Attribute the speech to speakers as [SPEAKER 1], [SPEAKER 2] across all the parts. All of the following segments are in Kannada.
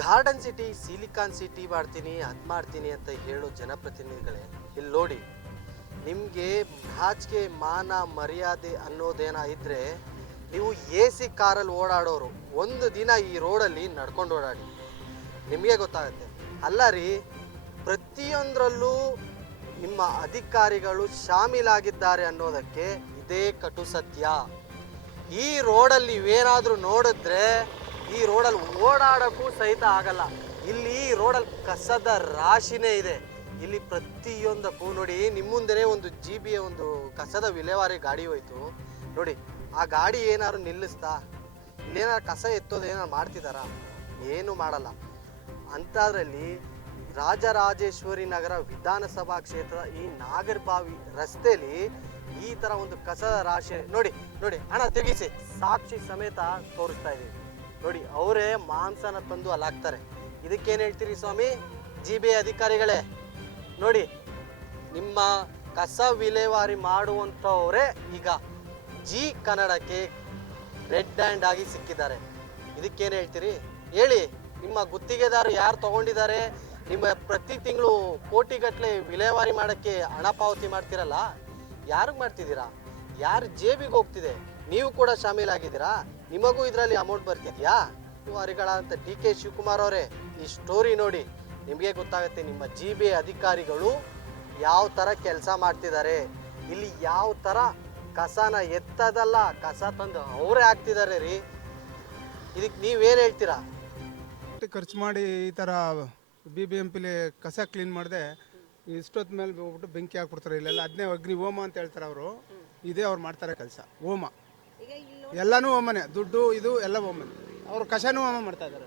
[SPEAKER 1] ಗಾರ್ಡನ್ ಸಿಟಿ, ಸಿಲಿಕಾನ್ ಸಿಟಿ ಮಾಡ್ತೀನಿ, ಅದ್ ಮಾಡ್ತೀನಿ ಅಂತ ಹೇಳೋ ಜನಪ್ರತಿನಿಧಿಗಳೇ, ಇಲ್ಲಿ ನೋಡಿ, ನಿಮಗೆ ನಾಚಿಕೆ ಮಾನ, ಮರ್ಯಾದೆ ಅನ್ನೋದೇನ ಇದ್ರೆ ನೀವು ಎ ಸಿ ಕಾರಲ್ಲಿ ಓಡಾಡೋರು, ಒಂದು ದಿನ ಈ ರೋಡಲ್ಲಿ ನಡ್ಕೊಂಡು ಓಡಾಡಿ. ನಿಮಗೆ ಗೊತ್ತಾಗುತ್ತೆ. ಅಲ್ಲ ರೀ, ಪ್ರತಿಯೊಂದರಲ್ಲೂ ನಿಮ್ಮ ಅಧಿಕಾರಿಗಳು ಶಾಮೀಲಾಗಿದ್ದಾರೆ ಅನ್ನೋದಕ್ಕೆ ಇದೇ ಕಟು ಸತ್ಯ. ಈ ರೋಡಲ್ಲಿ ಏನಾದರೂ ನೋಡಿದ್ರೆ ಈ ರೋಡಲ್ಲಿ ಓಡಾಡೋಕ್ಕೂ ಸಹಿತ ಆಗಲ್ಲ. ಇಲ್ಲಿ ರೋಡಲ್ಲಿ ಕಸದ ರಾಶಿನೇ ಇದೆ. ಇಲ್ಲಿ ಪ್ರತಿಯೊಂದಕ್ಕೂ ನೋಡಿ ನಿಮ್ಮ ಒಂದು ಜಿ ಬಿಯ ಒಂದು ಕಸದ ವಿಲೇವಾರಿ ಗಾಡಿ ಹೋಯ್ತು. ನೋಡಿ, ಆ ಗಾಡಿ ಏನಾದ್ರು ನಿಲ್ಲಿಸ್ತಾ, ಇಲ್ಲೇನಾದ್ರು ಕಸ ಎತ್ತೋದು ಏನಾರು ಮಾಡ್ತಿದಾರಾ? ಏನು ಮಾಡಲ್ಲ. ಅಂಥದ್ರಲ್ಲಿ ರಾಜರಾಜೇಶ್ವರಿ ನಗರ ವಿಧಾನಸಭಾ ಕ್ಷೇತ್ರದ ಈ ನಾಗರಬಾವಿ ರಸ್ತೆಯಲ್ಲಿ ಈ ತರ ಒಂದು ಕಸದ ರಾಶಿ, ನೋಡಿ ನೋಡಿ ಹಣ ತೆಗಿಸಿ ಸಾಕ್ಷಿ ಸಮೇತ ತೋರಿಸ್ತಾ ಇದೀವಿ ನೋಡಿ, ಅವರೇ ಮಾಂಸನ ತಂದು ಅಲ್ಲಿ ಹಾಕ್ತಾರೆ ಇದಕ್ಕೇನು ಹೇಳ್ತೀರಿ ಸ್ವಾಮಿ? ಜಿ ಬಿ ಅಧಿಕಾರಿಗಳೇ. ನೋಡಿ, ನಿಮ್ಮ ಕಸ ವಿಲೇವಾರಿ ಮಾಡುವಂಥವರೇ ಈಗ ಜಿ ಕನ್ನಡಕ್ಕೆ ರೆಡ್ ಹ್ಯಾಂಡ್ ಆಗಿ ಸಿಕ್ಕಿದ್ದಾರೆ. ಇದಕ್ಕೇನು ಹೇಳ್ತೀರಿ? ಹೇಳಿ, ನಿಮ್ಮ ಗುತ್ತಿಗೆದಾರರು ಯಾರು ತಗೊಂಡಿದ್ದಾರೆ? ನಿಮ್ಮ ಪ್ರತಿ ತಿಂಗಳು ಕೋಟಿಗಟ್ಟಲೆ ವಿಲೇವಾರಿ ಮಾಡೋಕ್ಕೆ ಹಣ ಪಾವತಿ ಮಾಡ್ತಿರಲ್ಲ? ಯಾರಿಗೆ ಮಾಡ್ತಿದ್ದೀರಾ? ಯಾರು ಜೇಬಿಗೆ ಹೋಗ್ತಿದೆ? ನೀವು ಕೂಡ ಶಾಮೀಲಾಗಿದ್ದೀರಾ? ನಿಮಗೂ ಇದರಲ್ಲಿ ಅಮೌಂಟ್ ಬರ್ತಿದ್ಯಾ? ಹರಿಗಳ ಅಂತ ಡಿ ಕೆ ಶಿವಕುಮಾರ್ ಅವರೇ ಈ ಸ್ಟೋರಿ ನೋಡಿ ನಿಮಗೆ ಗೊತ್ತಾಗುತ್ತೆ ನಿಮ್ಮ ಜಿ ಬಿ ಅಧಿಕಾರಿಗಳು ಯಾವ ಥರ ಕೆಲಸ ಮಾಡ್ತಿದ್ದಾರೆ. ಇಲ್ಲಿ ಯಾವ ಥರ ಕಸನ ಎತ್ತದಲ್ಲ ಕಸ ತಂದು ಅವರೇ ಹಾಕ್ತಿದ್ದಾರೆ ರೀ. ಇದಕ್ಕೆ ನೀವೇನು ಹೇಳ್ತೀರಾ?
[SPEAKER 2] ಖರ್ಚು ಮಾಡಿ ಈ ಥರ ಬಿ ಬಿ ಎಂ ಪಿಲಿ ಕಸ ಕ್ಲೀನ್ ಮಾಡಿದೆ ಇಷ್ಟೊತ್ತ ಮೇಲೆ ಹೋಗ್ಬಿಟ್ಟು ಬೆಂಕಿ ಹಾಕ್ಬಿಡ್ತಾರೆ ಇಲ್ಲೆಲ್ಲ. ಅದನ್ನೇ ಅಗ್ನಿ ಹೋಮ ಅಂತ ಹೇಳ್ತಾರೆ ಅವರು. ಇದೇ ಅವ್ರು ಮಾಡ್ತಾರೆ ಕೆಲಸ. ಹೋಮ. ಎಲ್ಲನೂ ಒಮ್ಮನೆ ದುಡ್ಡು ಇದು ಎಲ್ಲ ಒಮ್ಮನೆ. ಅವರು ಕಸನೂ ಹೋಮ ಮಾಡ್ತಾ ಇದ್ದಾರೆ.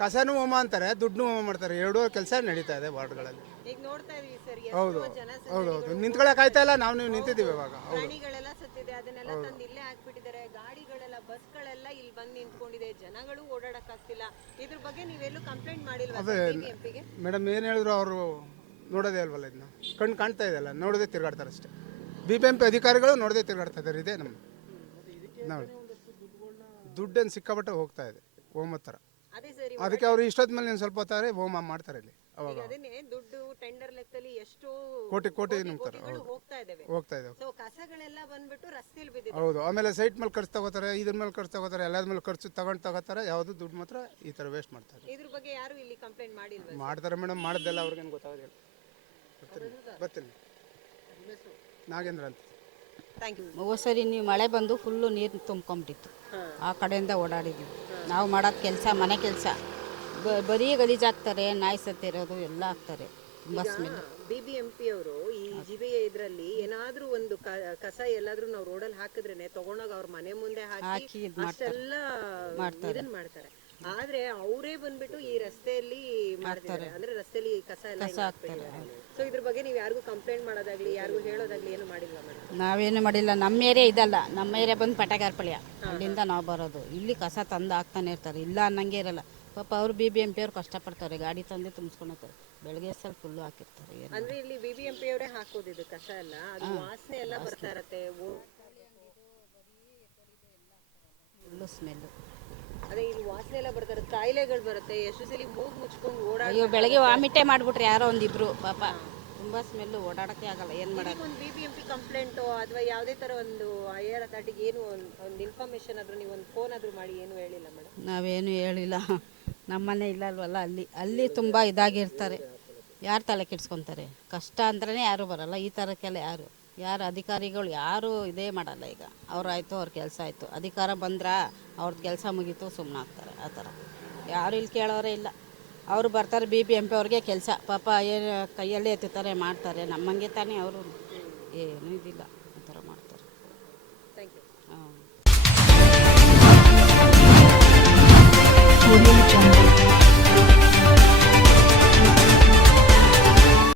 [SPEAKER 2] ಕಸನೂ ಹೋಮ ಅಂತಾರೆ ದುಡ್ಡು ಹೋಮ ಮಾಡ್ತಾರೆ. ಎರಡೂ ಕೆಲಸ ನಡೀತಾ ಇದೆ ವಾರ್ಡ್ಗಳಲ್ಲಿ. ಹೌದು ಹೌದು ಹೌದು. ನಿಂತ್ಕೊಳಕ್ ಆಯ್ತಾ ಇಲ್ಲ? ನಾವು ನೀವು ನಿಂತಿದ್ದೀವಿ ಇವಾಗ. ಹೌದು.
[SPEAKER 3] ಪ್ರಾಣಿಗಳೆಲ್ಲ ಸತ್ತಿದೆ ಅದನ್ನೆಲ್ಲ ತಂದು ಇಲ್ಲೇ ಹಾಕ್ಬಿಟ್ಟಿದ್ದಾರೆ. ಗಾಡಿಗಳೆಲ್ಲ ಬಸ್ಗಳೆಲ್ಲ ಇಲ್ಲಿ ಬಂದು ನಿಂತ್ಕೊಂಡಿದೆ. ಜನಗಳು ಓಡಾಡಕ್ ಆಗ್ತಿಲ್ಲ ಇದ್ರ ಬಗ್ಗೆ ನೀವೆಲ್ಲೂ ಕಂಪ್ಲೇಂಟ್ ಮಾಡಿಲ್ವಾ
[SPEAKER 2] ಅದೇ ಮೇಡಮ್ ಏನು ಹೇಳಿದ್ರು ಅವರು ನೋಡೋದೇ ಅಲ್ವಲ್ಲ ಇದನ್ನ ಕಣ್ಣು ಕಾಣ್ತಾ ಇದೆಯಲ್ಲ ನೋಡೋದೇ ತಿರ್ಗಾಡ್ತಾರೆ ಅಷ್ಟೇ. ಬಿ ಬಿ ಎಂ ಪಿ ಅಧಿಕಾರಿಗಳು ನೋಡದೆ ತಿರುಗಾಡ್ತಾ ಇದ್ದಾರೆ. ಇದೇ ನಮ್ಮ ನಾವು ದುಡ್ಡೇನು ಸಿಕ್ಕಾಪಟ್ಟೆ ಹೋಗ್ತಾ ಇದೆ ಹೋಮ ಥರ
[SPEAKER 3] ಅದೇ ಸರಿ
[SPEAKER 2] ಅದಕ್ಕೆ ಅವ್ರು ಇಷ್ಟೊತ್ತ ಮೇಲೆ ಸ್ವಲ್ಪ ಹೊತ್ತಾರೆ ಹೋಮ ಮಾಡ್ತಾರೆ ಇಲ್ಲಿ ಅವಾಗ.
[SPEAKER 3] ಅದನ್ನೇ ದುಡ್ಡು ಟೆಂಡರ್ ಲೆಕ್ಕದಲ್ಲಿ ಎಷ್ಟು
[SPEAKER 2] ಕೋಟಿ ಕೋಟಿ ನಂಬ್ತಾರೆ
[SPEAKER 3] ಕೋಟಿಗಳು ಹೋಗ್ತಾ ಇದೆ
[SPEAKER 2] ಹೋಗ್ತಾ ಇದ್ದಾವೆ
[SPEAKER 3] ಸೊ ಕಸಗಳೆಲ್ಲ ಬಂದ್ಬಿಟ್ಟು ಬಿದ್ದಿದೆ.
[SPEAKER 2] ಹೌದು. ಆಮೇಲೆ ಸೈಟ್ ಮೇಲೆ ಖರ್ಚು ತಗೋತಾರೆ ಇದ್ರ ಮೇಲೆ ಖರ್ಚು ತಗೋತಾರೆ ಎಲ್ಲದ್ರ ಮೇಲೆ ಖರ್ಚು ತಗೊಂಡು ತಗೋತಾರೆ ಯಾವುದು ದುಡ್ಡು ಮಾತ್ರ ಈ ಥರ ವೇಸ್ಟ್ ಮಾಡ್ತಾರೆ
[SPEAKER 3] ಇದ್ರ ಬಗ್ಗೆ ಯಾರು ಇಲ್ಲಿ ಕಂಪ್ಲೇಂಟ್ ಮಾಡಿಲ್ವಾ
[SPEAKER 2] ಮಾಡ್ತಾರೆ ಮೇಡಮ್ ಮಾಡ್ದೆಲ್ಲ ಅವ್ರಿಗೇನು ಗೊತ್ತಾಗೋದಿಲ್ಲ. ಬರ್ತೀನಿ ಬರ್ತೀನಿ. ನಾಗೇಂದ್ರ ಅಂತ.
[SPEAKER 3] ಥ್ಯಾಂಕ್ ಯು
[SPEAKER 4] ಹೋದ ಸರಿ ನೀವು ಮಳೆ ಬಂದು ಫುಲ್ಲು ನೀರು ತುಂಬ್ಕೊಂಬಿಟ್ಟಿತ್ತು. ಆ ಕಡೆಯಿಂದ ಓಡಾಡಿದ್ವಿ. ನಾವು ಮಾಡೋದು ಕೆಲಸ ಮನೆ ಕೆಲಸ. ಬರೀ ಗಲೀಜಾಗ್ತಾರೆ ನಾಯಿ ಸತ್ತಿರೋದು ಎಲ್ಲ ಆಗ್ತಾರೆ. ತುಂಬ ಸ್ಮೆಲ್
[SPEAKER 3] ಬಿಬಿಎಂಪಿ ಅವರು ಈ ಜಿಬಿ ಇದರಲ್ಲಿ ಏನಾದ್ರೂ ಒಂದು ಕ- ಕಸ ಎಲ್ಲಾದ್ರೂ ನಾವು ರೋಡಲ್ಲಿ ಹಾಕಿದ್ರೇನೆ ತಗೊಂಡೋಗಿ ಅವ್ರ ಮನೆ ಮುಂದೆ
[SPEAKER 4] ಹಾಕಿ
[SPEAKER 3] ಹಾಕಿ
[SPEAKER 4] ಇದ್ ಮಾಡ್ತಾರೆ.
[SPEAKER 3] ಅಷ್ಟೆಲ್ಲ ಇದನ್ನ ಮಾಡ್ತಾರೆ. ಆದ್ರೆ ಅವರೇ ಬಂದ್ಬಿಟ್ಟು ಈ ರಸ್ತೆಯಲ್ಲಿ ಮಾಡ್ತಾರೆ ಅಂದ್ರೆ ರಸ್ತೆಯಲ್ಲಿ ಕಸ ಎಲ್ಲ
[SPEAKER 4] ಕಸ ಹಾಕ್ತಾರೆ
[SPEAKER 3] ಸೊ ಇದ್ರ ಬಗ್ಗೆ ನೀವು ಯಾರಿಗೂ ಕಂಪ್ಲೇಂಟ್ ಮಾಡೋದಾಗ್ಲಿ ಯಾರಿಗೂ ಹೇಳೋದಾಗ್ಲಿ ಏನು ಮಾಡಿಲ್ಲ ಮೇಡಮ್
[SPEAKER 4] ನಾವೇನು ಮಾಡಿಲ್ಲ. ನಮ್ಮ ಏರಿಯಾ ಇದಲ್ಲ. ನಮ್ಮ ಏರಿಯಾ ಬಂದು ಪಟಗಾರ್ಪಳ್ಯ. ಅಲ್ಲಿಂದ ನಾವು ಬರೋದು. ಇಲ್ಲಿ ಕಸ ತಂದು ಹಾಕ್ತಾನೆ ಇರ್ತಾರೆ. ಇಲ್ಲ ಅನ್ನಂಗೆ ಇರಲ್ಲ. ಪಾಪ ಅವ್ರು ಬಿ ಬಿ ಎಂ ಪಿ ಅವ್ರು ಕಷ್ಟಪಡ್ತಾರೆ. ಗಾಡಿ ತಂದು ತುಂಬಿಸ್ಕೊಂಡು ಹೋಗ್ತಾರೆ ಬೆಳಗ್ಗೆ ಸರ್ ಫುಲ್ಲು ಹಾಕಿರ್ತಾರೆ. ಏನು
[SPEAKER 3] ಅಂದ್ರೆ ಇಲ್ಲಿ ಬಿಬಿಎಂಪಿ ಅವರೇ ಹಾಕೋದು ಇದು ಕಸ ಎಲ್ಲ. ಅದು ವಾಸನೆ ಎಲ್ಲ ಬರ್ತಾ ಇರತ್ತೆ.
[SPEAKER 4] ಫುಲ್ಲು ಸ್ಮೆಲ್ಲು
[SPEAKER 3] ಅದೇ ಇಲ್ಲಿ ವಾಸನೆ ಎಲ್ಲ ಬರ್ತಾ ಇರುತ್ತೆ ಕಾಯಿಲೆಗಳು ಬರುತ್ತೆ ಎಷ್ಟು ಸಲ ಮೂಗ್ ಮುಚ್ಕೊಂಡು ಓಡಾಡ
[SPEAKER 4] ಅಯ್ಯೋ ಬೆಳಗ್ಗೆ ವಾಮಿಟೇ ಮಾಡ್ಬಿಟ್ರೆ ಯಾರೋ ಒಂದಿಬ್ರು ಪಾಪ. ತುಂಬ ಸ್ಮೆಲ್ಲು ಓಡಾಡಕ್ಕೆ ಆಗಲ್ಲ ಏನು ಮಾಡೋದು?
[SPEAKER 3] ಒಂದು ಪಿ ಕಂಪ್ಲೇಂಟು ಅಥವಾ ಯಾವುದೇ ತರ ಒಂದು ಐ ಆರ್ ಅಥಾರಿಟಿಗೆ ಏನು ಒಂದು ಇನ್ಫಾರ್ಮೇಶನ್ ಆದ್ರೂ ನೀವು ಒಂದು ಫೋನ್ ಆದ್ರೂ ಮಾಡಿ ಏನು ಹೇಳಿಲ್ಲ ಮೇಡಮ್
[SPEAKER 4] ನಾವೇನು ಹೇಳಿಲ್ಲ. ನಮ್ಮನೆ ಇಲ್ಲ ಅಲ್ವಲ್ಲ ಅಲ್ಲಿ ಅಲ್ಲಿ ತುಂಬ ಇದಾಗಿರ್ತಾರೆ. ಯಾರು ತಲೆ ಕೆಡ್ಸ್ಕೊತಾರೆ? ಕಷ್ಟ ಅಂದ್ರೇ ಯಾರು ಬರಲ್ಲ ಈ ಥರಕ್ಕೆಲ್ಲ ಯಾರು? ಯಾರು ಅಧಿಕಾರಿಗಳು ಯಾರು ಇದೇ ಮಾಡಲ್ಲ ಈಗ. ಅವ್ರಾಯ್ತು ಅವ್ರ ಕೆಲಸ ಆಯಿತು. ಅಧಿಕಾರ ಬಂದ್ರಾ ಅವ್ರದ್ದು ಕೆಲಸ ಮುಗೀತು ಸುಮ್ಮನಾಗ್ತಾರೆ ಆ ಥರ. ಯಾರು ಇಲ್ಲಿ ಕೇಳೋರೇ ಇಲ್ಲ. ಅವರು ಬರ್ತಾರೆ, ಬಿ ಬಿ ಎಂ ಪಿ ಅವ್ರಿಗೆ ಕೆಲಸ. ಪಾಪ ಏನು ಕೈಯಲ್ಲೇ ಎತ್ತುತ್ತಾರೆ ಮಾಡ್ತಾರೆ. ನಮ್ಮಂಗೆ ತಾನೇ ಅವರು. ಏನೂ ಇದಿಲ್ಲ.